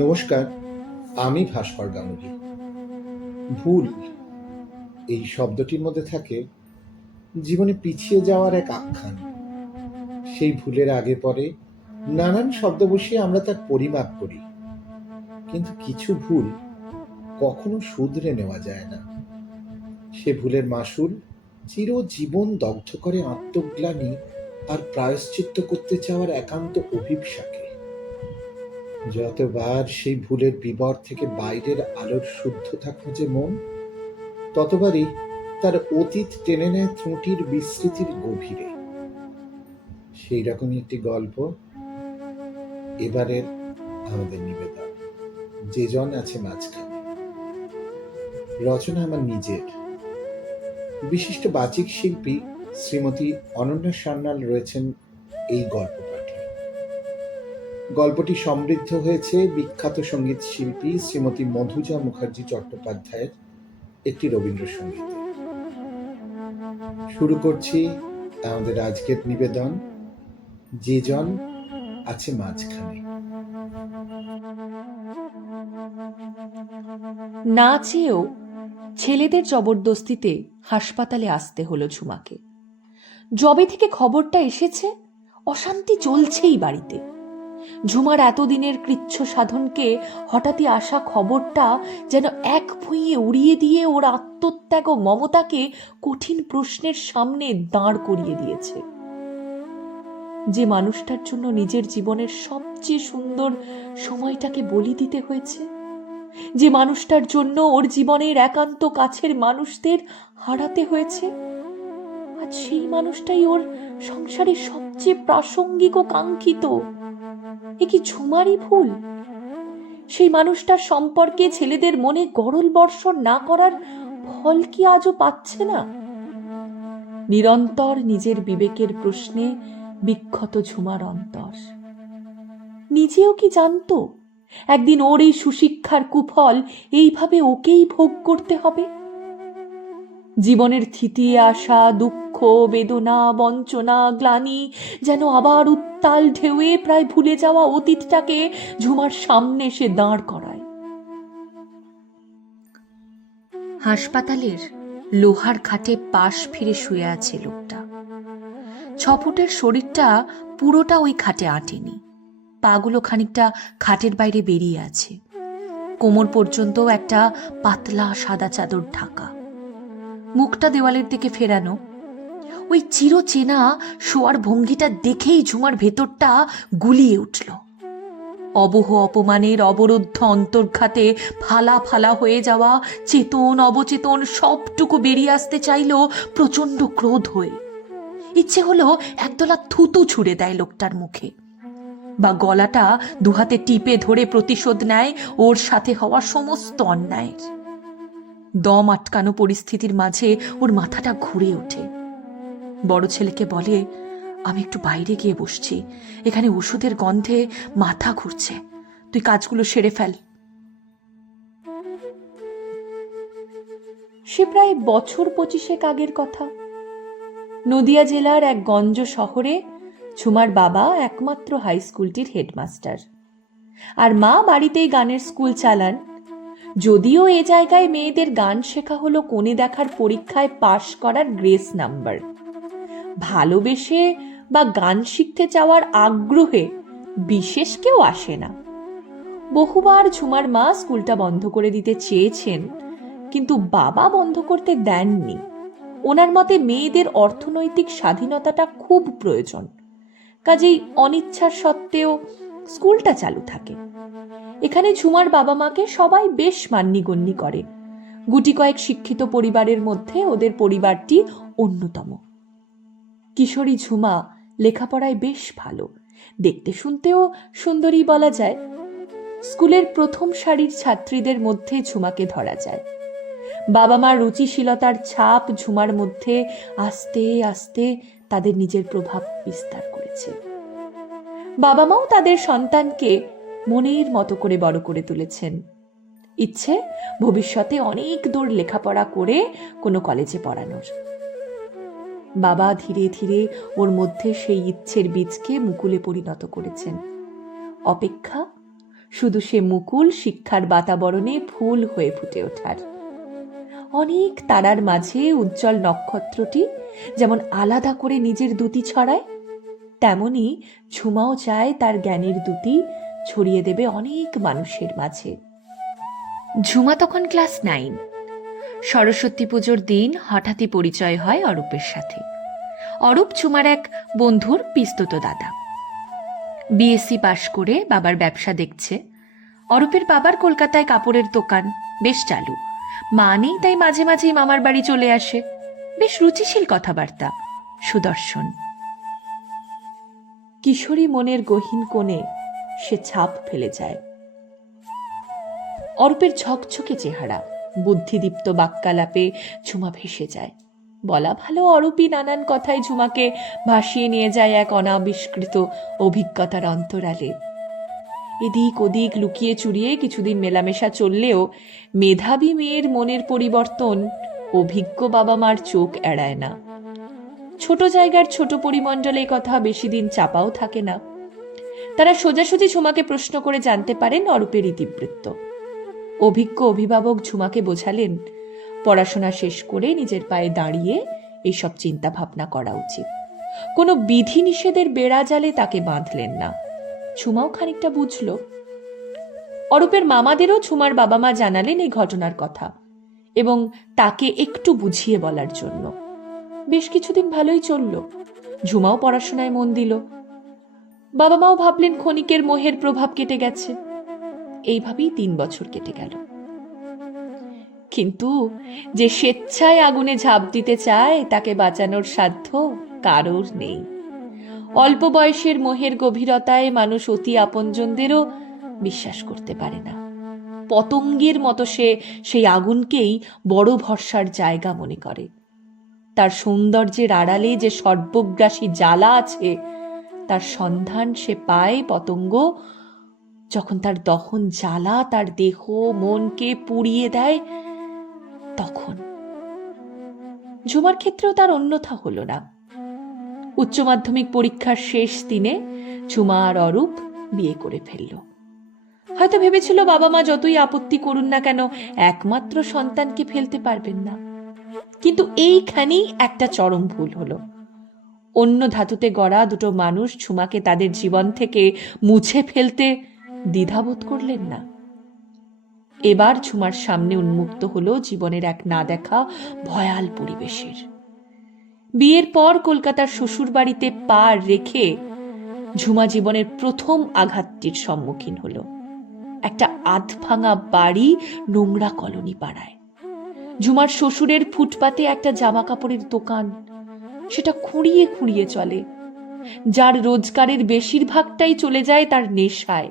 নমস্কার, আমি ভাস্কর গাঙ্গুলি। ভুল এই শব্দটির মধ্যে থাকে জীবনে পিছিয়ে যাওয়ার এক আখ্যান। সেই ভুলের আগে পরে নানান শব্দ বসিয়ে আমরা তার পরিমাপ করি, কিন্তু কিছু ভুল কখনো শুধরে নেওয়া যায় না। সে ভুলের মাসুল চিরজীবন দগ্ধ করে আত্মগ্লানি আর প্রায়শ্চিত্ত করতে চাওয়ার একান্ত অভিপ্সাকে। যতবার সেই ভুলের বিবর থেকে বাইরের আলোর শুদ্ধতা খোঁজে মন, ততবারই তার অতীত টেনে নেয় ত্রুটির বিস্মৃতির গভীরে। সেই রকমই একটি গল্প এবারের আমাদের নিবেদন, যে জন আছে মাঝখানে। রচনা আমার নিজের। বিশিষ্ট বাচিক শিল্পী শ্রীমতী অনন্যা সান্যাল রয়েছেন এই গল্প পাঠে। গল্পটি সমৃদ্ধ হয়েছে বিখ্যাত সঙ্গীত শিল্পী শ্রীমতী মধুজা মুখার্জি চট্টোপাধ্যায়ের একটি রবীন্দ্রসঙ্গীতে। শুরু করছি আমাদের আজকের নিবেদন, যে জন আছে মাঝখানে। না চেয়েও ছেলেদের জবরদস্তিতে হাসপাতালে আসতে হলো ঝুমাকে। জবে থেকে খবরটা এসেছে, অশান্তি চলছেই বাড়িতে। ঝুমার এতদিনের কৃচ্ছ সাধনকে হঠাৎই আসা খবরটা যেন এক ভুঁইয়ে উড়িয়ে দিয়ে ওর আত্মত্যাগ ও মমতাকে কঠিন প্রশ্নের সামনে দাঁড় করিয়ে দিয়েছে। যে মানুষটার জন্য নিজের জীবনের সবচেয়ে সুন্দর সময়টাকে বলি দিতে হয়েছে, যে মানুষটার জন্য ওর জীবনের একান্ত কাছের মানুষদের হারাতে হয়েছে, আজ সেই মানুষটাই ওর সংসারের সবচেয়ে প্রাসঙ্গিক ও কাঙ্ক্ষিত। এ কি ঝুমারই ভুল? সেই মানুষটার সম্পর্কে ছেলেদের মনে গরল বর্ষণ না করার ফল কি আজও পাচ্ছে না? নিরন্তর নিজের বিবেকের প্রশ্নে বিক্ষত ঝুমার অন্তর। নিজেও কি জানতো একদিন ওর এই সুশিক্ষার কুফল এইভাবে ওকেই ভোগ করতে হবে? জীবনের থিতিয়ে আসা দুঃখ, বেদনা, বঞ্চনা, গ্লানি যেন আবার উত্তাল ঢেউয়ে প্রায় ভুলে যাওয়া অতীতটাকে ঝুমার সামনে এসে দাঁড় করায়। হাসপাতালের লোহার খাটে পাশ ফিরে শুয়ে আছে লোকটা। 6 ফুটের শরীরটা পুরোটা ওই খাটে আঁটেনি, পাগুলো খানিকটা খাটের বাইরে বেরিয়ে আছে। কোমর পর্যন্ত একটা পাতলা সাদা চাদর ঢাকা, মুখটা দেওয়ালের দিকে ফেরানো। ওই চিরচেনা শোয়ার ভঙ্গিটা দেখেই ঝুমার ভেতরটা গুলিয়ে উঠল। অবহ অপমানের অবরুদ্ধ অন্তর্ঘাতে ফালা ফালা হয়ে যাওয়া চেতন অবচেতন সবটুকু বেরিয়ে আসতে চাইল প্রচন্ড ক্রোধ হয়ে। ইচ্ছে হলো একদলা থুতু ছুঁড়ে দেয় লোকটার মুখে, বা গলাটা দুহাতে টিপে ধরে প্রতিশোধ নেয় ওর সাথে হওয়া সমস্ত অন্যায়ের। দম আটকানো পরিস্থিতির মাঝে ওর মাথাটা ঘুরে ওঠে। বড় ছেলেকে বলে, আমি একটু বাইরে গিয়ে বসছি, এখানে ওষুধের গন্ধে মাথা ঘুরছে, তুই কাজগুলো সেরে ফেল। সে প্রায় বছর 25 আগের কথা। নদিয়া জেলার এক গঞ্জ শহরে ঝুমার বাবা একমাত্র হাই স্কুলটির হেডমাস্টার, আর মা বাড়িতেই গানের স্কুল চালান। যদিও এ জায়গায় মেয়েদের গান শেখা হলো কোণে দেখার পরীক্ষায় পাশ করার গ্রেস নাম্বার। ভালোবেসে বা গান শিখতে চাওয়ার আগ্রহে বিশেষ কেউ আসে না। বহুবার ঝুমার মা স্কুলটা বন্ধ করে দিতে চেয়েছেন, কিন্তু বাবা বন্ধ করতে দেননি। ওনার মতে মেয়েদের অর্থনৈতিক স্বাধীনতাটা খুব প্রয়োজন, কাজেই অনিচ্ছার সত্ত্বেও স্কুলটা চালু থাকে। এখানে ঝুমার বাবা মাকে সবাই বেশ মান্যিগণ্যি করে। গুটি কয়েক শিক্ষিত পরিবারের মধ্যে ওদের পরিবারটি অন্যতম। কিশোরী ঝুমা লেখাপড়ায় বেশ ভালো, দেখতে শুনতেও সুন্দরী বলা যায়। স্কুলের প্রথম সারির ছাত্রীদের মধ্যে ঝুমাকে ধরা যায়। বাবা মার রুচিশীলতার ছাপ ঝুমার মধ্যে আস্তে আস্তে তাদের নিজের প্রভাব বিস্তার করেছে। বাবা মাও তাদের সন্তানকে মনের মতো করে বড় করে তুলেছেন। ইচ্ছে ভবিষ্যতে অনেক দূর লেখাপড়া করে কোনো কলেজে পড়ানোর। বাবা ধীরে ধীরে ওর মধ্যে সেই ইচ্ছের বীজকে মুকুলে পরিণত করেছেন। অপেক্ষা, শুধু সে মুকুল শিক্ষার বাতাবরণে ফুল হয়ে ফুটে ওঠার। অনেক তারার মাঝে উজ্জ্বল নক্ষত্রটি যেমন আলাদা করে নিজের দ্যুতি ছড়ায়, তেমনি ঝুমাও চায় তার জ্ঞানের দ্যুতি ছড়িয়ে দেবে অনেক মানুষের মাঝে। ঝুমা তখন ক্লাস 9। সরস্বতী পুজোর দিন হঠাৎই পরিচয় হয় অরূপের সাথে। অরূপ ঝুমার এক বন্ধুর পিস্তত দাদা। বিএসসি পাশ করে বাবার ব্যবসা দেখছে। অরূপের বাবার কলকাতায় কাপড়ের দোকান, বেশ চালু। মা নেই, তাই মাঝে মাঝেই মামার বাড়ি চলে আসে। বেশ রুচিশীল কথাবার্তা, সুদর্শন। কিশোরী মনের গহীন কোণে সে ছাপ ফেলে যায়। অরূপের ঝকঝকে চেহারা, বুদ্ধিদীপ্ত বাক্যালাপে ঝুমা ভেসে যায়। বলা ভালো, অরূপী নানান কথায় ঝুমাকে ভাসিয়ে নিয়ে যায় এক অনাবিষ্কৃত অভিজ্ঞতার অন্তরালে। এদিক ওদিক লুকিয়ে চুরিয়ে কিছুদিন মেলামেশা চললেও মেধাবী মেয়ের মনের পরিবর্তন অভিজ্ঞ বাবা মার চোখ এড়ায় না। ছোট জায়গার ছোট পরিমণ্ডলে কথা বেশি দিন চাপাও থাকে না। তারা সোজাসুজি ঝুমাকে প্রশ্ন করে জানতে পারেন অরূপের ইতিবৃত্ত। অভিজ্ঞ অভিভাবক ঝুমাকে বোঝালেন, পড়াশোনা শেষ করে নিজের পায়ে দাঁড়িয়ে এইসব চিন্তা ভাবনা করা উচিত। কোনো বিধি নিষেধের বেড়া জালে তাকে বাঁধলেন না। ঝুমাও খানিকটা বুঝল। অরূপের মামাদেরও ঝুমার বাবা মা জানালেন এই ঘটনার কথা এবং তাকে একটু বুঝিয়ে বলার জন্য। বেশ কিছুদিন ভালোই চলল। ঝুমাও পড়াশোনায় মন দিল। বাবা মাও ভাবলেন ক্ষণিকের মোহের প্রভাব কেটে গেছে। এইভাবেই 3 বছর কেটে গেল। কিন্তু যে স্বেচ্ছায় আগুনে ঝাঁপ দিতে চায় তাকে বাঁচানোর সাধ্য কারোর নেই। অল্প বয়সের মোহের গভীরতায় মানুষ অতি আপনজনদেরও বিশ্বাস করতে পারে না। পতঙ্গের মতো সে সেই আগুনকেই বড় ভরসার জায়গা মনে করে। তার সৌন্দর্যের আড়ালে যে সর্বগ্রাসী জ্বালা আছে তার সন্ধান সে পায় পতঙ্গ যখন তার দহন জ্বালা তার দেহ মনকে পুড়িয়ে দেয়। তখন ঝুমার ক্ষেত্রেও তার অন্যথা হলো না। উচ্চ মাধ্যমিক পরীক্ষার শেষ দিনে ঝুমা আর অরূপ বিয়ে করে ফেলল। হয়তো ভেবেছিল বাবা মা যতই আপত্তি করুন না কেন একমাত্র সন্তানকে ফেলতে পারবেন না। কিন্তু এইখানেই একটা চরম ভুল হলো। অন্য ধাতুতে গড়া দুটো মানুষ ঝুমাকে তাদের জীবন থেকে মুছে ফেলতে দ্বিধাবোধ করলেন না। এবার ঝুমার সামনে উন্মুক্ত হলো জীবনের এক না দেখা ভয়াল পরিবেশের। বিয়ের পর কলকাতার শ্বশুর বাড়িতে পা রেখে ঝুমা জীবনের প্রথম আঘাতটির সম্মুখীন হলো। একটা আধভাঙা বাড়ি, নোংরা কলোনি পাড়ায়। ঝুমার শ্বশুরের ফুটপাতে একটা জামা কাপড়ের দোকান, সেটা খুঁড়িয়ে খুঁড়িয়ে চলে, যার রোজগারের বেশিরভাগটাই চলে যায় তার নেশায়।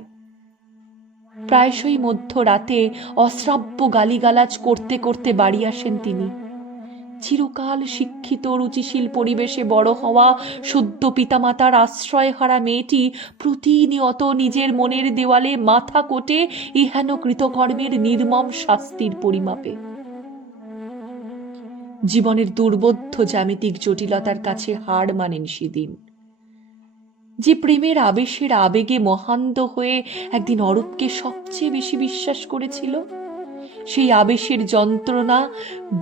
প্রায়শই মধ্যরাতে অশ্রাব্য গালিগালাজ করতে করতে বাড়ি আসেন তিনি। চিরকাল শিক্ষিত রুচিশীল পরিবেশে বড় হওয়া সদ্য পিতামাতার আশ্রয় হারা মেয়েটি প্রতিনিয়ত নিজের মনের দেওয়ালে মাথা কোটে ইহেন কৃতকর্মের নির্মম শাস্তির পরিমাপে। জীবনের দুর্বোধ্য জ্যামিতিক জটিলতার কাছে হার মানেন সেদিন। যে প্রেমের আবেশের আবেগে মহান্ধ হয়ে একদিন অরূপকে সবচেয়ে বেশি বিশ্বাস করেছিল, সেই আবেশের যন্ত্রণা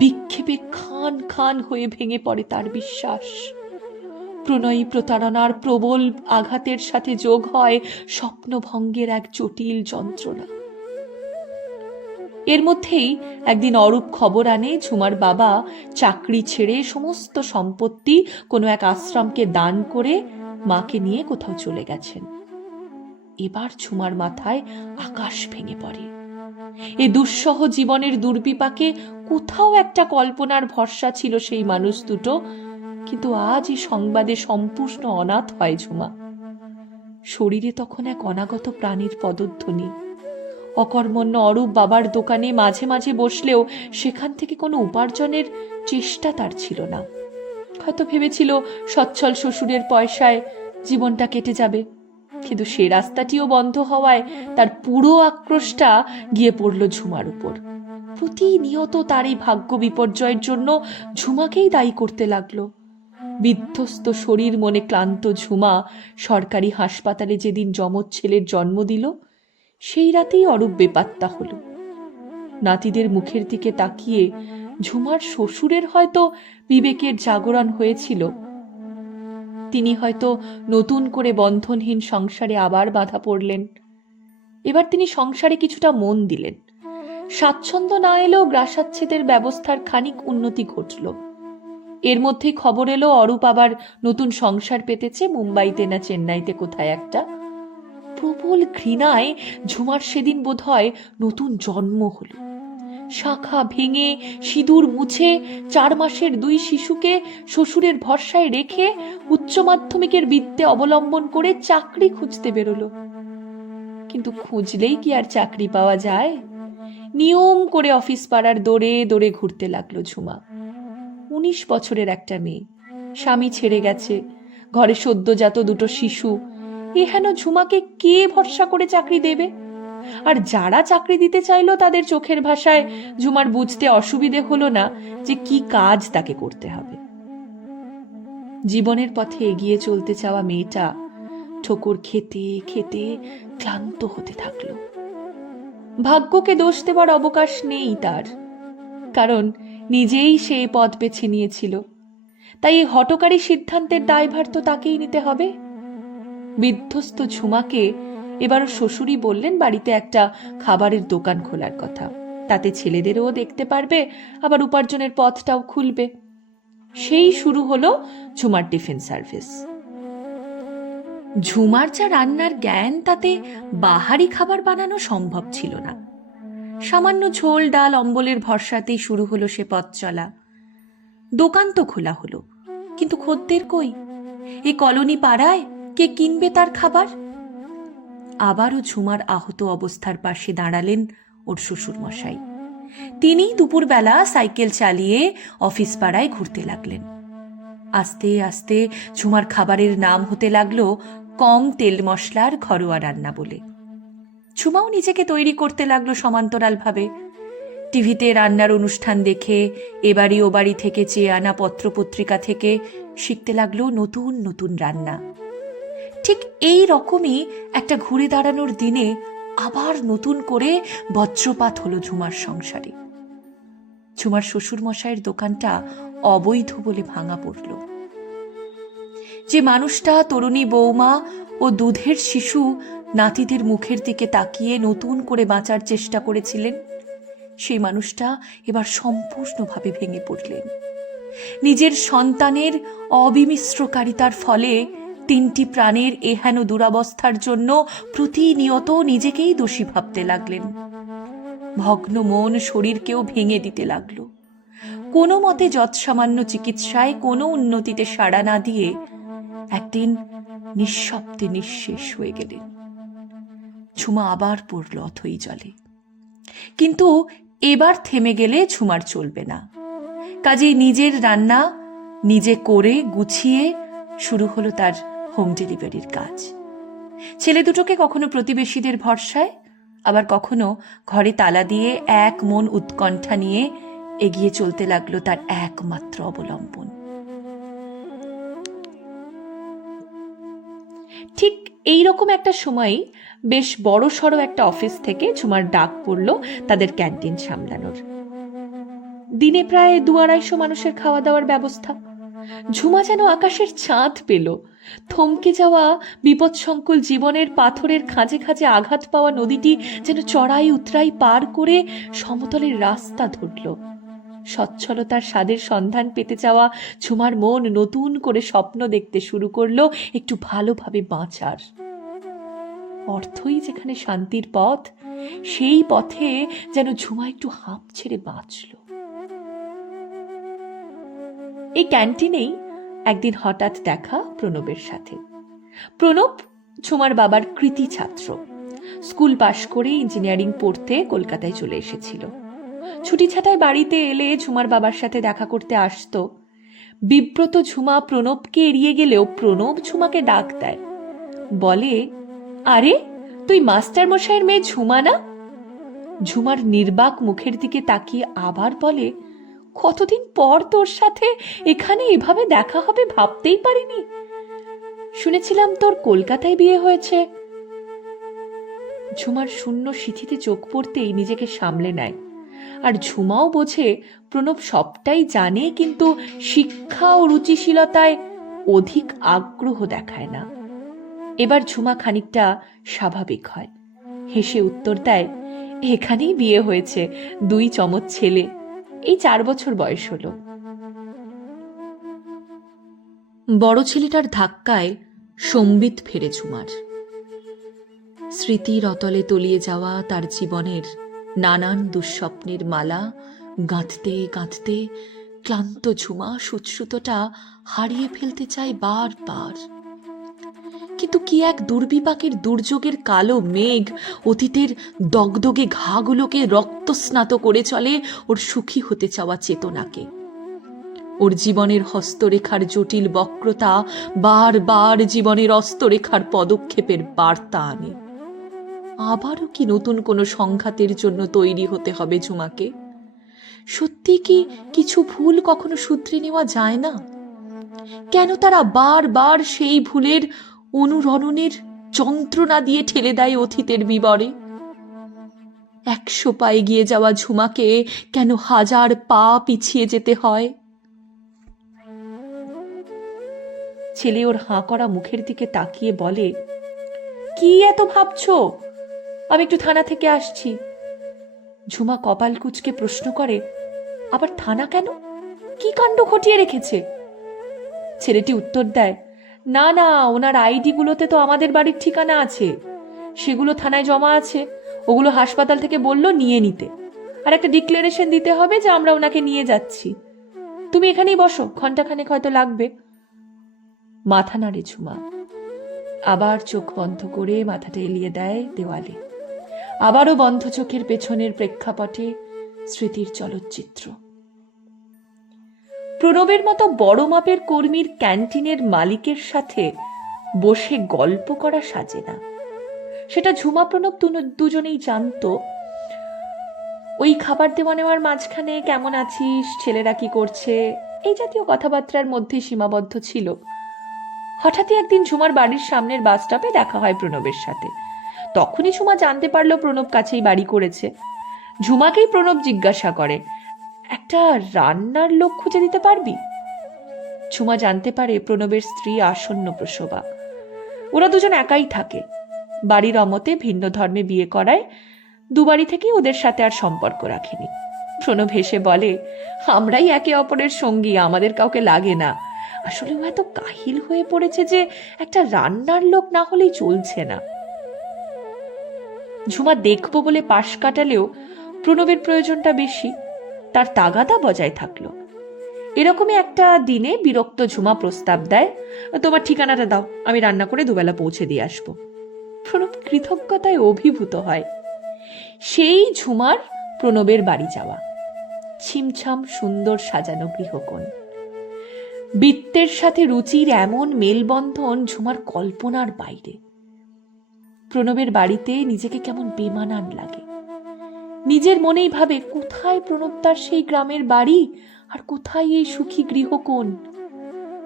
বিক্ষেপে খান খান হয়ে ভেঙে পড়ে তার বিশ্বাস। প্রণয়ী প্রতারণার প্রবল আঘাতের সাথে যোগ হয় স্বপ্নভঙ্গের এক জটিল যন্ত্রণা। এর মধ্যেই একদিন অরূপ খবর আনে ঝুমার বাবা চাকরি ছেড়ে সমস্ত সম্পত্তি কোনো এক আশ্রমকে দান করে মাকে নিয়ে কোথাও চলে গেছেন। এবার ঝুমার মাথায় আকাশ ভেঙে পড়ে। এ দুঃসহ জীবনের দুর্বিপাকে কোথাও একটা কল্পনার ভরসা ছিল সেই মানুষ দুটো, কিন্তু আজ এই সংবাদে সম্পূর্ণ অনাথ হয় ঝুমা। শরীরে তখন এক অনাগত প্রাণীর পদধ্বনি। অকর্মণ্য অরূপ বাবার দোকানে মাঝে মাঝে বসলেও সেখান থেকে কোনো উপার্জনের চেষ্টা তার ছিল না। হয়তো ভেবেছিল সচ্ছল শ্বশুরের পয়সায় জীবনটা কেটে যাবে, কিন্তু সে রাস্তাটিও বন্ধ হওয়ায় তার পুরো আক্রোশটা গিয়ে পড়ল ঝুমার উপর। প্রতিনিয়ত তার এই ভাগ্য বিপর্যয়ের জন্য ঝুমাকেই দায়ী করতে লাগলো। বিধ্বস্ত শরীর মনে ক্লান্ত ঝুমা সরকারি হাসপাতালে যেদিন যমজ ছেলের জন্ম দিল, সেই রাতেই অরূপ বেপাত্তা হলো। নাতিদের মুখের দিকে তাকিয়ে ঝুমার শ্বশুরের হয়তো বিবেকের জাগরণ হয়েছিল। তিনি হয়তো নতুন করে বন্ধনহীন সংসারে আবার বাধা পড়লেন। এবার তিনি সংসারে কিছুটা মন দিলেন। স্বাচ্ছন্দ্য না এলেও গ্রাসাচ্ছেদের ব্যবস্থার খানিক উন্নতি ঘটল। এর মধ্যেই খবর এলো অরূপ আবার নতুন সংসার পেতেছে মুম্বাইতে না চেন্নাইতে কোথায় একটা। প্রবল ঘৃণায় ঝুমার সেদিন বোধহয় নতুন জন্ম হলো। শাখা ভেঙে সিঁদুর মুছে 4 মাসের 2 শিশুকে শ্বশুরের ভরসায় রেখে উচ্চ মাধ্যমিকের বিদ্যে অবলম্বন করে চাকরি খুঁজতে বেরোলো। কিন্তু খুঁজলেই কি আর চাকরি পাওয়া যায়? নিয়ম করে অফিস পাড়ার দৌড়ে দৌড়ে ঘুরতে লাগলো ঝুমা। 19 বছরের একটা মেয়ে, স্বামী ছেড়ে গেছে, ঘরে সদ্যজাত 2 শিশু। এহেন ঝুমাকে কে ভরসা করে চাকরি দেবে? আর যারা চাকরি দিতে চাইলো তাদের চোখের ভাষায় ঝুমার বুঝতে অসুবিধে হলো না যে কি কাজ তাকে করতে হবে। জীবনের পথে এগিয়ে চলতে চাওয়া মেয়েটা ঠোকর খেতে খেতে ক্লান্ত হতে থাকলো। ভাগ্যকে দোষ দেবার অবকাশ নেই তার, কারণ নিজেই সে পথ বেছে নিয়েছিল। তাই এই হঠকারী সিদ্ধান্তের দায়ভার তো তাকেই নিতে হবে। বিধ্বস্ত ঝুমাকে এবার শ্বশুরই বললেন বাড়িতে একটা খাবারের দোকান খোলার কথা। তাতে ছেলেদেরও দেখতে পারবে, আবার উপার্জনের পথটাও খুলবে। সেই শুরু হলো ঝুমার টিফিন সার্ভিস। ঝুমার যা রান্নার জ্ঞান, তাতে বাহারি খাবার বানানো সম্ভব ছিল না। সামান্য ঝোল ডাল অম্বলের ভরসাতেই শুরু হলো সে পথ চলা। দোকান তো খোলা হলো, কিন্তু খদ্দের কই? এই কলোনি পাড়ায় কে কিনবে তার খাবার? আবারও ঝুমার আহত অবস্থার পাশে দাঁড়ালেন ওর শ্বশুর মশাই। তিনি দুপুরবেলা সাইকেল চালিয়ে অফিস পাড়ায় ঘুরতে লাগলেন। আস্তে আস্তে ঝুমার খাবারের নাম হতে লাগলো কম তেল মশলার ঘরোয়া রান্না বলে। ঝুমাও নিজেকে তৈরি করতে লাগলো সমান্তরালভাবে। টিভিতে রান্নার অনুষ্ঠান দেখে, এবাড়ি ও বাড়ি থেকে চেয়ে আনা পত্রপত্রিকা থেকে শিখতে লাগলো নতুন নতুন রান্না। ঠিক এই রকমই একটা ঘুরে দাঁড়ানোর দিনে আবার নতুন করে বজ্রপাত হলো ঝুমার সংসারে। ঝুমার শ্বশুর মশাইয়ের দোকানটা অবৈধ বলে ভাঙা পড়ল। যে মানুষটা তরুণী বৌমা ও দুধের শিশু নাতিদের মুখের দিকে তাকিয়ে নতুন করে বাঁচার চেষ্টা করেছিলেন, সেই মানুষটা এবার সম্পূর্ণভাবে ভেঙে পড়লেন। নিজের সন্তানের অবিমিশ্রকারিতার ফলে 3টি প্রাণের এহেন দুরাবস্থার জন্য প্রতিনিয়ত নিজেকেই দোষী ভাবতে লাগলেন। ভগ্ন মন শরীরকেও ভেঙে দিতে লাগলো। কোনো মতে যৎসামান্য চিকিৎসায় কোনো উন্নতিতে সাড়া না দিয়ে একদিন নিঃশব্দে নিঃশেষ হয়ে গেলেন। ঝুমা আবার পড়ল অথই জলে। কিন্তু এবার থেমে গেলে ঝুমার চলবে না। কাজেই নিজের রান্না নিজে করে গুছিয়ে শুরু হলো তার হোম ডেলিভারির কাজ। ছেলে দুটোকে কখনো প্রতিবেশীদের ভরসায়, আবার কখনো ঘরে তালা দিয়ে এক মন উৎকণ্ঠা নিয়ে এগিয়ে চলতে লাগলো তার একমাত্র অবলম্বন। ঠিক এইরকম একটা সময় বেশ বড় সড়ো একটা অফিস থেকে ঝুমার ডাক পড়ল তাদের ক্যান্টিন সামলানোর। দিনে প্রায় 200-250 মানুষের খাওয়া দাওয়ার ব্যবস্থা। ঝুমা যেন আকাশের চাঁদ পেল। থমকে যাওয়া বিপদসংকুল জীবনের পাথরের খাঁজে খাঁজে আঘাত পাওয়া নদীটি যেন চড়াই উতরাই পার করে সমতলের রাস্তা ধরল। সচ্ছলতার স্বাদের সন্ধান পেতে চাওয়া ঝুমার মন নতুন করে স্বপ্ন দেখতে শুরু করলো একটু ভালোভাবে বাঁচার। অর্থই যেখানে শান্তির পথ, সেই পথে যেন ঝুমা একটু হাঁপ ছেড়ে বাঁচল। এই ক্যান্টিনেই একদিন হঠাৎ দেখা প্রণবের সাথে। প্রণব ঝুমার বাবার কৃতি ছাত্র। স্কুল পাশ করে ইঞ্জিনিয়ারিং পড়তে কলকাতায় চলে এসেছিল। ছুটি ছাটায় বাড়িতে এলে ঝুমার বাবার সাথে দেখা করতে আসতো। বিব্রত ঝুমা প্রণবকে এড়িয়ে গেলেও প্রণব ঝুমাকে ডাক দেয়, বলে, আরে তুই মাস্টার মশাইয়ের মেয়ে ঝুমা না? ঝুমার নির্বাক মুখের দিকে তাকিয়ে আবার বলে, কতদিন পর তোর সাথে এখানে এভাবে দেখা হবে ভাবতেই পারিনি। শুনেছিলাম তোর কলকাতায় বিয়ে হয়েছে। ঝুমার শূন্য সিঁথিতে চোখ পড়তেই নিজেকে সামলে নেয়। আর ঝুমাও বোঝে প্রণব সবটাই জানে, কিন্তু শিক্ষা ও রুচিশীলতায় অধিক আগ্রহ দেখায় না। এবার ঝুমা খানিকটা স্বাভাবিক হয়, হেসে উত্তর দেয়, এখানেই বিয়ে হয়েছে, 2 চমৎ ছেলে, এই 4 বছর বয়স হলো। বড় ছেলেটার ধাক্কায় সম্বিত ফেরে ঝুমার। স্মৃতির অতলে তলিয়ে যাওয়া তার জীবনের নানান দুঃস্বপ্নের মালা গাঁথতে গাঁথতে ক্লান্ত ঝুমা সুতসুতোটা হারিয়ে ফেলতে চায় বারবার। কিন্তু কি এক দুর্বিপাকের দুর্যোগের কালো মেঘ অতীতের দগদগে ঘাগুলোকে রক্তস্নাত করে চলে ওর সুখী হতে চাওয়া চেতনাকে। ওর জীবনের হস্তরেখার জটিল বক্রতা বারবার জীবনের অস্তরেখার পদক্ষেপের বার্তা আনে। আবারও কি নতুন কোনো সংঘাতের জন্য তৈরি হতে হবে ঝুমাকে? সত্যি কি কিছু ভুল কখনো শুধরে নেওয়া যায় না? কেন তারা বারবার সেই ভুলের অনুরণনের যন্ত্রণা দিয়ে ঠেলে দেয় অতীতের বিবরে? 100 পা এগিয়ে যাওয়া ঝুমাকে কেন 1000 পা পিছিয়ে যেতে হয়? ছেলে ওর হাঁ করা মুখের দিকে তাকিয়ে বলে, কি এত ভাবছো? আমি একটু থানা থেকে আসছি। ঝুমা কপাল কুঁচকে প্রশ্ন করে, আবার থানা কেন? কি কাণ্ড ঘটিয়ে রেখেছে? ছেলেটি উত্তর দেয়, না না, ওনার আইডি গুলোতে তো আমাদের বাড়ির ঠিকানা আছে, সেগুলো থানায় জমা আছে, ওগুলো হাসপাতাল থেকে বলল নিয়ে নিতে, আর একটা ডিক্লারেশন দিতে হবে যে আমরা ওনাকে নিয়ে যাচ্ছি। তুমি এখানেই বসো, ঘন্টাখানেক হয়তো লাগবে। মাথা নাড়ে ঝুমা, আবার চোখ বন্ধ করে মাথাটা এলিয়ে দেয় দেওয়ালে। আবারও বন্ধ চোখের পেছনের প্রেক্ষাপটে স্মৃতির চলচ্চিত্র। প্রণবের মতো বড় মাপের কর্মীর ক্যান্টিনের মালিকের সাথে বসে গল্প করা সাজে না, সেটা ঝুমা প্রণব দুজনেই জানতো। ওই খাবার দেওয়া নেওয়ার মাঝখানে কেমন আছিস, ছেলেরা কি করছে, এই জাতীয় কথাবার্তার মধ্যে সীমাবদ্ধ ছিল। হঠাৎই একদিন ঝুমার বাড়ির সামনের বাস স্টপে দেখা হয় প্রণবের সাথে। তখনই ঝুমা জানতে পারলো প্রণব কাছেই বাড়ি করেছে। ঝুমাকেই প্রণব জিজ্ঞাসা করে, একটা রান্নার লোক খুঁজে দিতে পারবি? ঝুমা জানতে পারে প্রণবের স্ত্রী আসন্ন প্রসবা। ওরা দুজন একাই থাকে, বাড়ির অমতে ভিন্ন ধর্মে বিয়ে করায় 2 বাড়ি থেকেই ওদের সাথে আর সম্পর্ক রাখেনি। প্রণব হেসে বলে, আমরাই একে অপরের সঙ্গী, আমাদের কাউকে লাগে না। আসলে ও এত কাহিল হয়ে পড়েছে যে একটা রান্নার লোক না হলেই চলছে না। ঝুমা দেখবো বলে পাশ কাটালেও প্রণবের প্রয়োজনটা বেশি, তার তাগাদা বজায় থাকলো। এরকমই একটা দিনে বিরক্ত ঝুমা প্রস্তাব দেয়, তোমার ঠিকানাটা দাও, আমি রান্না করে 2 বেলা পৌঁছে দিয়ে আসবো। প্রণব কৃতজ্ঞতায় অভিভূত হয়। সেই ঝুমার প্রণবের বাড়ি যাওয়া, ছিমছাম সুন্দর সাজানো গৃহকোণ। বৃত্তের সাথে রুচির এমন মেলবন্ধন ঝুমার কল্পনার বাইরে। প্রণবের বাড়িতে নিজেকে কেমন বেমানান লাগে। নিজের মনেই ভাবে, কোথায় প্রণব তার সেই গ্রামের বাড়ি, আর কোথায় এই সুখী গৃহকোণ।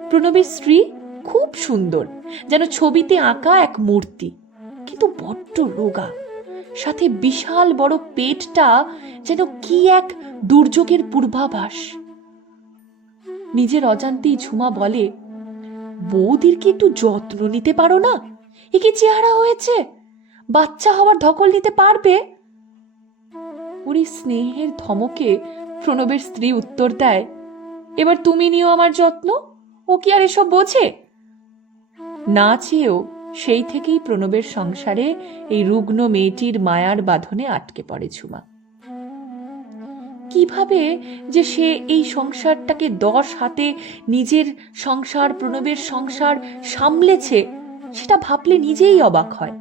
প্রণবের স্ত্রী খুব সুন্দর, যেন ছবিতে আঁকা এক মূর্তি, কিন্তু বড্ড রোগা, সাথে বিশাল বড় পেটটা যেন কি এক দুর্যোগের পূর্বাভাস। নিজের অজান্তেই ঝুমা বলে, বৌদির কি একটু যত্ন নিতে পারো না? এ কি চেহারা হয়েছে, বাচ্চা হওয়ার ধকল নিতে পারবে? ওর স্নেহের ধমকে প্রণবের স্ত্রী উত্তর দেয়, এবার তুমি নিও আমার যত্ন, ও কি আর এসব বোঝে? না চেয়েও সেই থেকেই প্রণবের সংসারে এই রুগ্ন মেয়েটির মায়ার বাঁধনে আটকে পড়ে ঝুমা। কিভাবে যে সে এই সংসারটাকে 10 হাতে নিজের সংসার, প্রণবের সংসার সামলেছে, সেটা ভাবলে নিজেই অবাক হয়।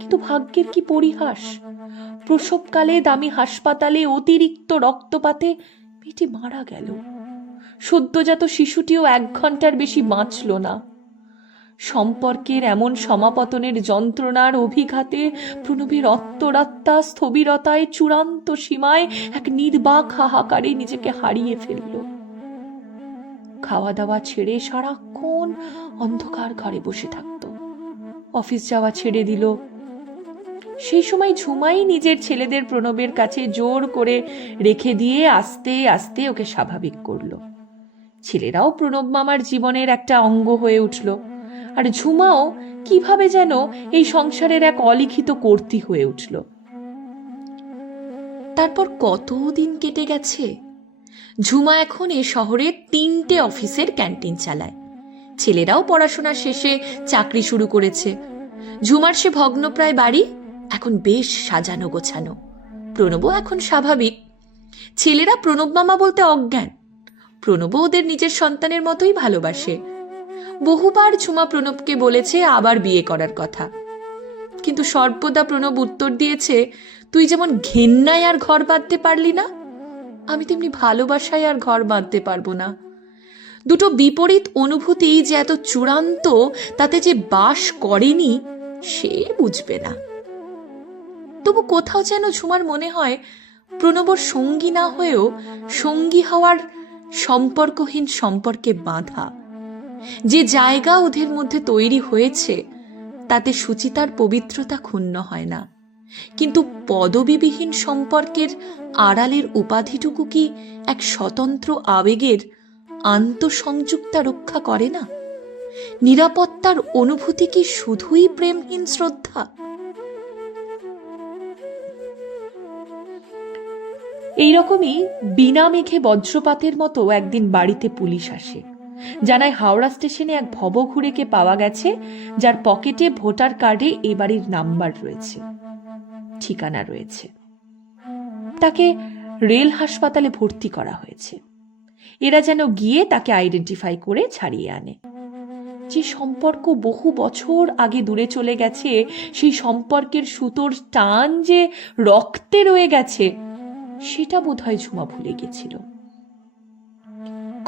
কিন্তু ভাগ্যের কি পরিহাস, প্রসবকালে দামি হাসপাতালে অতিরিক্ত রক্তপাতে মেয়েটি মারা গেল। সদ্যজাত শিশুটিও 1 ঘন্টার বেশি বাঁচল না। সম্পর্কের এমন সমাপতনের যন্ত্রণার অভিঘাতে প্রণবের অন্তরাত্মা স্থবিরতায় চূড়ান্ত সীমায় এক নির্বাক হাহাকারে নিজেকে হারিয়ে ফেলল। খাওয়া দাওয়া ছেড়ে সারাক্ষণ অন্ধকার ঘরে বসে থাকত। অফিস যাওয়া ছেড়ে দিল। সেই সময় ঝুমাই নিজের ছেলেদের প্রণবের কাছে জোর করে রেখে দিয়ে আস্তে আস্তে ওকে স্বাভাবিক করলো। ছেলেরাও প্রণব মামার জীবনের একটা অঙ্গ হয়ে উঠল, আর ঝুমাও কিভাবে যেন এই সংসারের এক অলিখিত কর্তী হয়ে উঠল। তারপর কতদিন কেটে গেছে। ঝুমা এখন এ শহরে 3টে অফিসের ক্যান্টিন চালায়। ছেলেরাও পড়াশোনা শেষে চাকরি শুরু করেছে। ঝুমার সে ভগ্নপ্রায় বাড়ি এখন বেশ সাজানো গোছানো। প্রণবও এখন স্বাভাবিক। ছেলেরা প্রণব মামা বলতে অজ্ঞান। প্রণবও ওদের নিজের সন্তানের মতোই ভালোবাসে। বহুবার ঝুমা প্রণবকে বলেছে আবার বিয়ে করার কথা, কিন্তু সর্বদা প্রণব উত্তর দিয়েছে, তুই যেমন ঘেন্নায় আর ঘর বাঁধতে পারলি না, আমি তেমনি ভালোবাসায় আর ঘর বাঁধতে পারবো না। দুটো বিপরীত অনুভূতি যে এত চূড়ান্ত, তাতে যে বাস করেনি সে বুঝবে না। তবু কোথাও যেন ঝুমার মনে হয় প্রণবর সঙ্গী না হয়েও সঙ্গী হওয়ার সম্পর্কহীন সম্পর্কে বাঁধা। যে জায়গা ওদের মধ্যে তৈরি হয়েছে তাতে সুচিতার পবিত্রতা ক্ষুণ্ণ হয় না, কিন্তু পদবিবিহীন সম্পর্কের আড়ালের উপাধিটুকু কি এক স্বতন্ত্র আবেগের আন্তঃসংযুক্তা রক্ষা করে না? নিরাপত্তার অনুভূতি কি শুধুই প্রেমহীন শ্রদ্ধা? এইরকমই বিনা মেঘে বজ্রপাতের মতো একদিন বাড়িতে পুলিশ আসে। জানায় হাওড়া স্টেশনে এক ভবঘুরেকে পাওয়া গেছে, যার পকেটে ভোটার কার্ডে এ বাড়ির নাম্বার রয়েছে, ঠিকানা রয়েছে। তাকে রেল হাসপাতালে ভর্তি করা হয়েছে। এরা যেন গিয়ে তাকে আইডেন্টিফাই করে ছাড়িয়ে আনে। যে সম্পর্ক বহু বছর আগে দূরে চলে গেছে, সেই সম্পর্কের সুতোর টান যে রক্তে রয়ে গেছে, সেটা বোধহয় ঝুমা ভুলে গেছিল।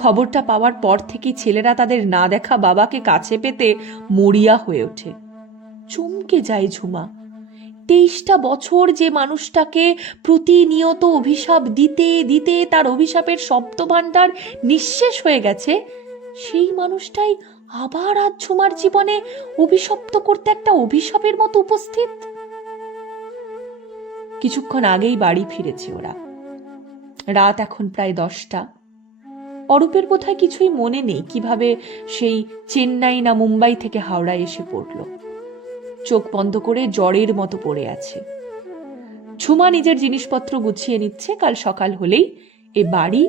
খবরটা পাওয়ার পর থেকে ছেলেরা তাদের না দেখা বাবাকে কাছে পেতে মরিয়া হয়ে ওঠে। চমকে যায় ঝুমা। 23টা বছর যে মানুষটাকে প্রতিনিয়ত অভিশাপ দিতে দিতে তার অভিশাপের শব্দভাণ্ডার নিঃশেষ হয়ে গেছে, সেই মানুষটাই আবার আজ ঝুমার জীবনে অভিশপ্ত করতে একটা অভিশাপের মতো উপস্থিত। কিছুক্ষণ আগেই বাড়ি ফিরেছে ওরা। রাত এখন প্রায় 10টা। অরূপের বোধহয় কিছুই মনে নেই কিভাবে সেই চেন্নাই না মুম্বাই থেকে হাওড়ায় এসে পড়ল। চোখ বন্ধ করে জ্বরের মতো পড়ে আছে। ঝুমা নিজের জিনিসপত্র গুছিয়ে নিচ্ছে, কাল সকাল হলেই এ বাড়ি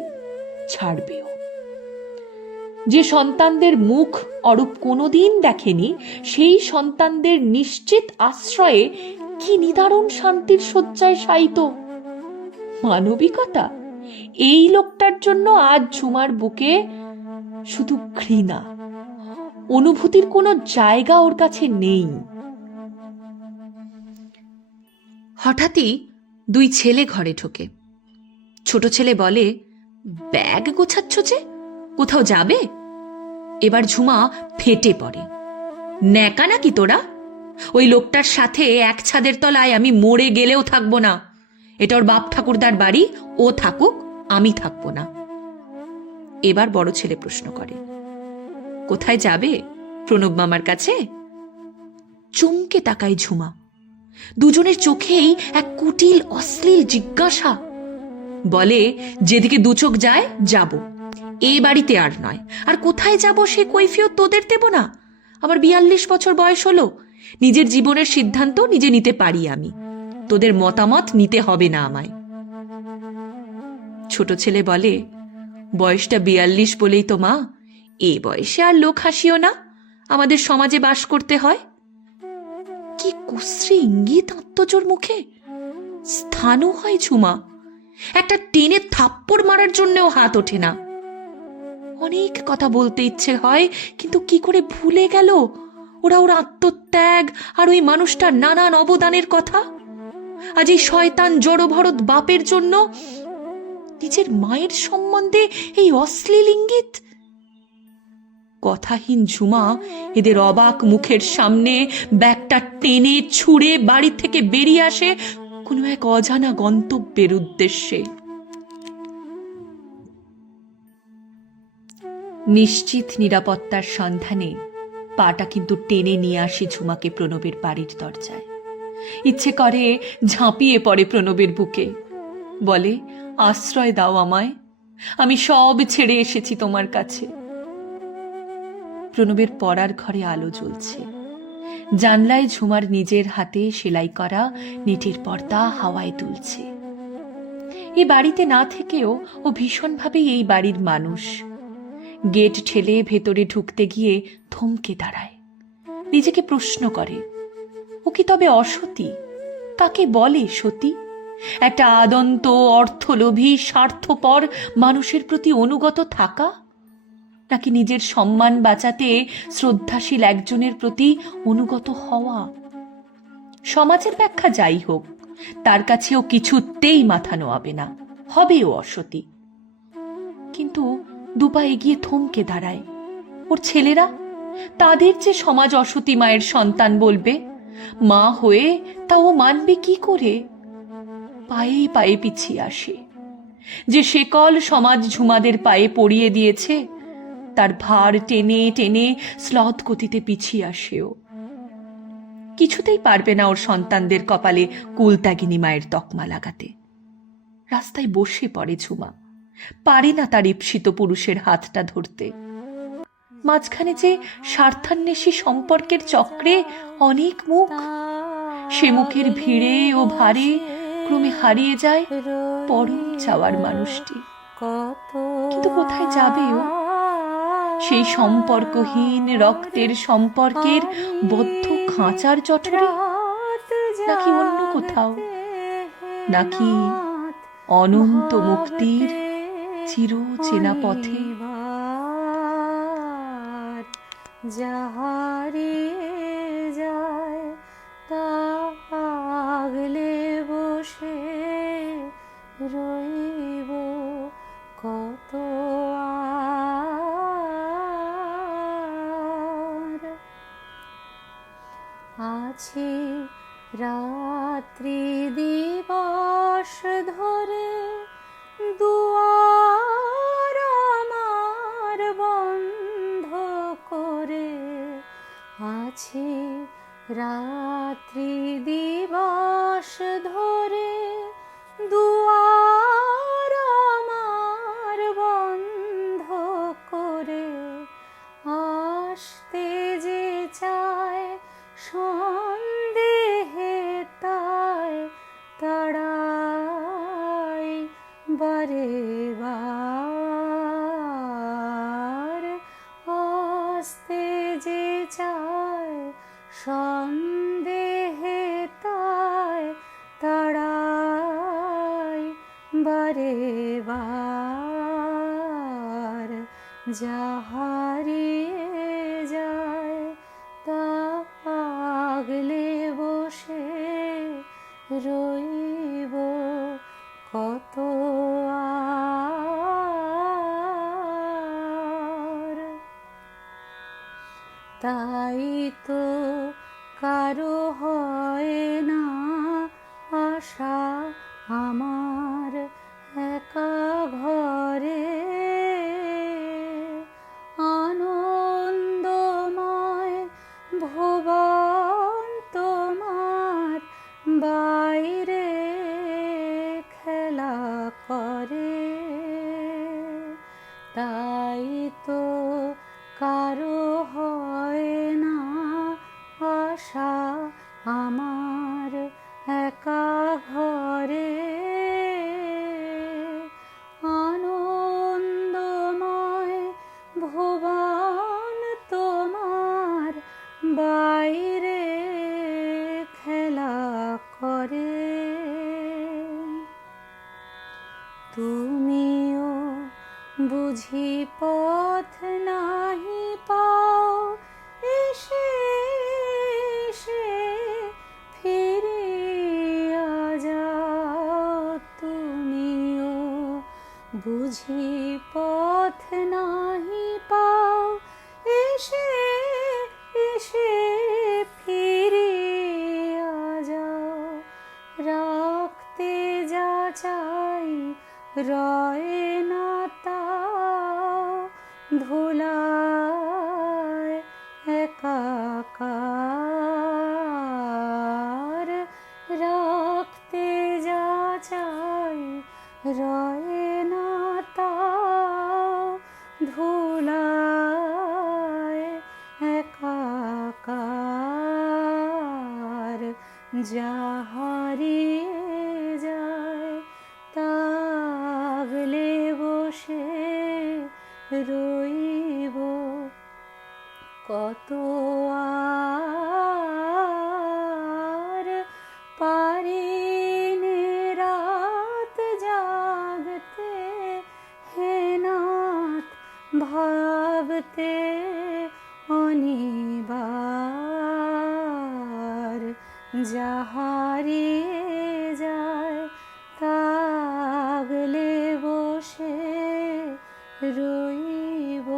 ছাড়বেও। যে সন্তানদের মুখ অরূপ কোনোদিন দেখেনি, সেই সন্তানদের নিশ্চিত আশ্রয়ে কি নিদারুণ শান্তির শয্যায় শায়িত। মানবিকতা, এই লোকটার জন্য আজ ঝুমার বুকে শুধু ঘৃণা, অনুভূতির কোনো জায়গা ওর কাছে নেই। হঠাৎই 2 ছেলে ঘরে ঢোকে। ছোট ছেলে বলে, ব্যাগ গোছাচ্ছ যে, কোথাও যাবে? এবার ঝুমা ফেটে পড়ে, ন্যাকা নাকি তোরা? ওই লোকটার সাথে এক ছাদের তলায় আমি মরে গেলেও থাকবো না। এটা ওর বাপ ঠাকুরদার বাড়ি, ও থাকুক, আমি থাকবো না। এবার বড় ছেলে প্রশ্ন করে, কোথায় যাবে? প্রণব মামার কাছে? চমকে তাকায় ঝুমা। দুজনের চোখেই এক কুটিল অশ্লীল জিজ্ঞাসা। বলে, যেদিকে 2 চোখ যায় যাব, এই বাড়িতে আর নয়। আর কোথায় যাব সে কৈফিয়ত তোদের দেব না। আমার 42 বছর বয়স হলো, নিজের জীবনের সিদ্ধান্ত নিজে নিতে পারি আমি, তোদের মতামত নিতে হবে না আমায়। ছোট ছেলে বলে, বয়সটা 42 বলেই তো মা, এই বয়সে আর লোক হাসিও না, আমাদের সমাজে বাস করতে হয়। কি কুশ্রী ইঙ্গিত আত্মজোর মুখে। স্থানু হয় ঝুমা, একটা টেনে থাপ্পড় মারার জন্যও হাত ওঠে না। অনেক কথা বলতে ইচ্ছে হয়, কিন্তু কি করে ভুলে গেল ওরা ওর আত্মত্যাগ আর ওই মানুষটার নানান অবদানের কথা। আজ এই শয়তান জড়ভরত বাপের জন্য নিজের মায়ের সম্বন্ধে এই অশ্লীল ইঙ্গিত। কথাহীন ঝুমা এদের অবাক মুখের সামনে ব্যাগটা টেনে ছুঁড়ে বাড়ি থেকে বেরিয়ে আসে কোনো এক অজানা গন্তব্যের উদ্দেশ্যে। নিশ্চিত নিরাপত্তার সন্ধানে পাটা কিন্তু টেনে নিয়ে আসে ঝুমাকে প্রণবের বাড়ির দরজায়। ইচ্ছে করে ঝাঁপিয়ে পড়ে প্রণবের বুকে, বলে, আশ্রয় দাও আমায়, আমি সব ছেড়ে এসেছি তোমার কাছে। প্রণবের পড়ার ঘরে আলো জ্বলছে, জানলায় ঝুমার নিজের হাতে সেলাই করা নেটের পর্দা হাওয়ায় দুলছে। এই বাড়িতে না থেকেও ও ভীষণভাবে এই বাড়ির মানুষ। গেট ঠেলে ভেতরে ঢুকতে গিয়ে থমকে দাঁড়ায়, নিজেকে প্রশ্ন করে, ও কি তবে অসতী? কাকে বলে সতী? একটা আদন্ত অর্থলোভী স্বার্থপর মানুষের প্রতি অনুগত থাকা, নাকি নিজের সম্মান বাঁচাতে শ্রদ্ধাশীল একজনের প্রতি অনুগত হওয়া? সমাজের ব্যাখ্যা যাই হোক, তার কাছেও কিছুতেই মাথা নোয়াবে না, হবেও অসতী। কিন্তু দুপা এগিয়ে থমকে দাঁড়ায়। ওর ছেলেরা, তাদের যে সমাজ অসতী মায়ের সন্তান বলবে, মা হয়ে তা ও মানবে কি করে? পায়ে পায়ে পিছিয়ে আসে। যে শেকল সমাজ ঝুমাদের পায়ে পড়িয়ে দিয়েছে, তার ভার টেনে টেনে স্লথ গতিতে পিছিয়ে আসেও। কিছুতেই পারবে না ওর সন্তানদের কপালে কুলত্যাগিনী মায়ের তকমা লাগাতে। রাস্তায় বসে পড়ে ঝুমা, পারে না তার ঈপ্সিত পুরুষের হাতটা ধরতে। মাঝখানে যে স্বার্থান্বেষী সম্পর্কের চক্রে অনেক মুখ, সে মুখের ভিড়ে ও ভারে ক্রমে হারিয়ে যায় পরম চাওয়ার মানুষটি। কিন্তু কোথায় যাবে ও? সেই সম্পর্কহীন রক্তের সম্পর্কের বদ্ধ খাঁচার জঠরে, নাকি অন্য কোথাও, নাকি অনন্ত মুক্তির চির চেনা পথে? যাহারিয়ে যায় তা আগলে বসে রইব কত আর। আছি রাত্রি দিবস ধরে দুয়ার আমার বন্ধ করে, আছি রাত্রি দিবস ধরে দুয়ার আমার বন্ধ করে, আসতে যে চায় সন্দেহে তাই তাড়াই বারে বার। আসতে যে চায় সন্দেহে তাই তাড়াই বারে বার। যাহারিয়ে যায় তা আগলে বসে রইব কত আর। তাই তো কারো হয় না আশা আমার একা ঘরে, আনন্দময় ভুবন তোমার বাইরে খেলা করে। তাই তো কারো হয় না আশা আমার একা ঘরে, আনন্দময় ভুবন তোমার বাইরে খেলা করে। তুমিও বুঝি পথ নাহি পাও এসে এসে ফিরিয়া যাও। তুমিও বুঝি পথ নাহি পাও এসে এসে ফিরিয়া যাও। রাখতে যা চাই রয় না তা ধুলায় একাকার। রয়ে না তা ধুলায় একাকার, যা হারিয়ে যায় তাগলে বসে রইব কত আর পারিনে রাত জাগতে, হে নাথ ভাবতে অনিবার, যা হারিয়ে যায় তাগলে বসে রইব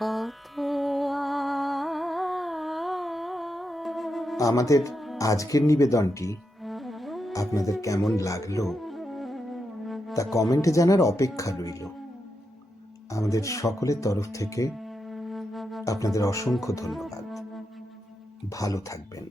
কত আর। আমাদের আজকের নিবেদনটি আপনাদের কেমন লাগলো তা কমেন্টে জানার অপেক্ষা রইল। আমাদের সকলের তরফ থেকে আপনাদের অসংখ্য ধন্যবাদ। ভালো থাকবেন।